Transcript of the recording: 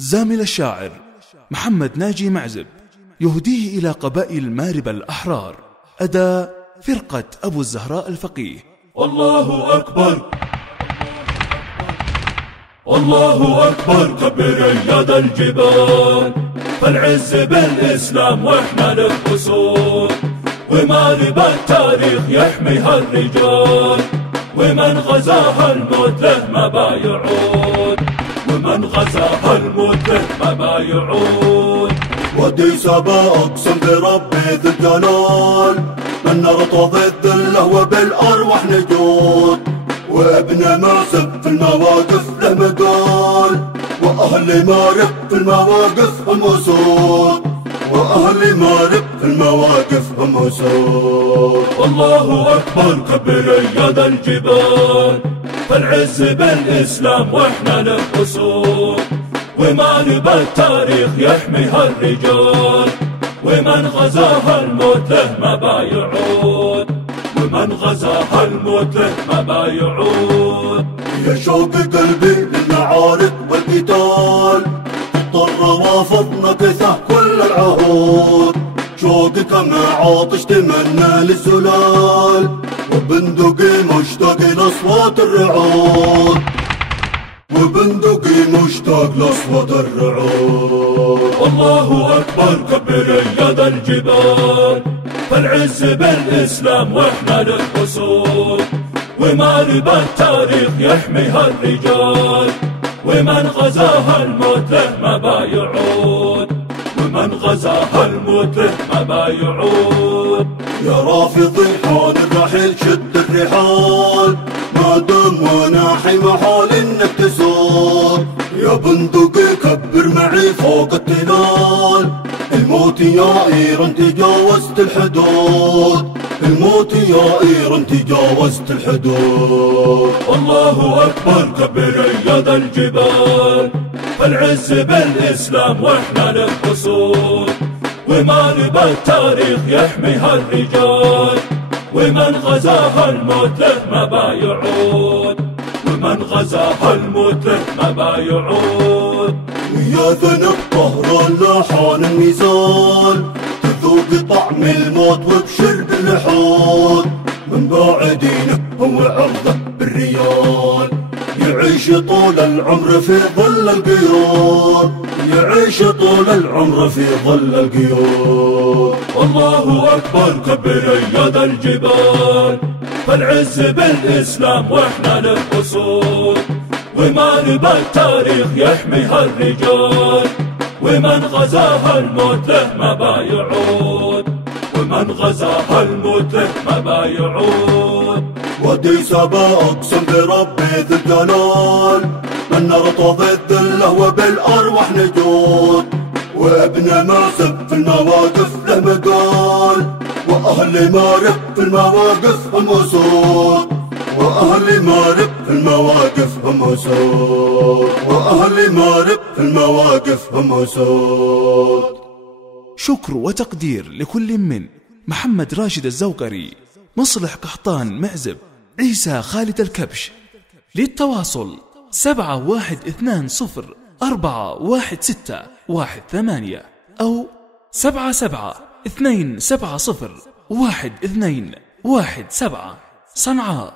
زامل الشاعر محمد ناجي معزب يهديه إلى قبائل مارب الأحرار. أداء فرقة أبو الزهراء الفقيه. الله أكبر الله أكبر، كبر يد الجبال، فالعز بالإسلام وإحنا للأصول، ومارب التاريخ يحميها الرجال، ومن غزاها الموت له ما بايعود، ومن غزاها الموت له ما بايعود. ودي سبا أقسم بربي ذي الجلال، من نرتضي الذلة وبالأرواح نجود، وابن معزب في المواقف له مقال، وأهل مارب في المواقف هم أسود، وأهل مارب في المواقف هم أسود. الله أكبر، كبر يد الجبال، فالعز بالإسلام وإحنا للأصول، ومارب التاريخ يحميها الرجال، ومن غزاها الموت له ما بايعود، ومن غزاها الموت له ما بايعود. يا شوق قلبي للمعارك والقتال، اضطر وافضنا كثه كل العهود، شوقك ما عاطش تمنى للزلال، وبندقي مشتاق لاصوات الرعود، وبندقي مشتاق لاصوات الرعود. الله أكبر، كبر يد الجبال، فالعز بالإسلام وإحنا للأصول، ومارب التاريخ يحميها الرجال، ومن غزاها الموت له ما بايعود، ومن غزاها الموت له ما بايعود. يا رافضي حال الرحيل شد الرحال، ما دام وناحي محال انك تزول، يا بندقي كبر معي فوق التلال، الموت يا ايران تجاوزت الحدود، الموت يا ايران تجاوزت الحدود. الله أكبر، كبر يد الجبال، فالعز بالإسلام وإحنا للأصول، ومارب التاريخ يحميها الرجال، ومن غزاها الموت له ما بايعود، ومن غزاها الموت له ما بايعود. ويا ذنب طهر اللحان النزال، تذوق طعم الموت وبشرب اللحود، من بعدينه هو عرضه بالريال، يعيش طول العمر في ظل القيود، يعيش طول العمر في ظل القيود. الله أكبر، كبر يد الجبال، فالعز بالإسلام وإحنا للأصول، ومارب التاريخ يحميها الرجال، ومن غزاها الموت له ما بايعود، ومن غزاها الموت له ما بايعود. ودي سبا أقسم بربي ذي الجلال، من نرتضي الذلة وبالأرواح نجود، وابن معزب في المواقف له مقال، وأهل مارب في المواقف هم أسود، وأهل مارب في المواقف هم أسود، وأهل مارب في المواقف هم أسود. شكر وتقدير لكل من محمد راشد الزوقري، مصلح قحطان معزب، عيسى خالد الكبش. للتواصل 7120416118 أو 7727011217. صنعاء.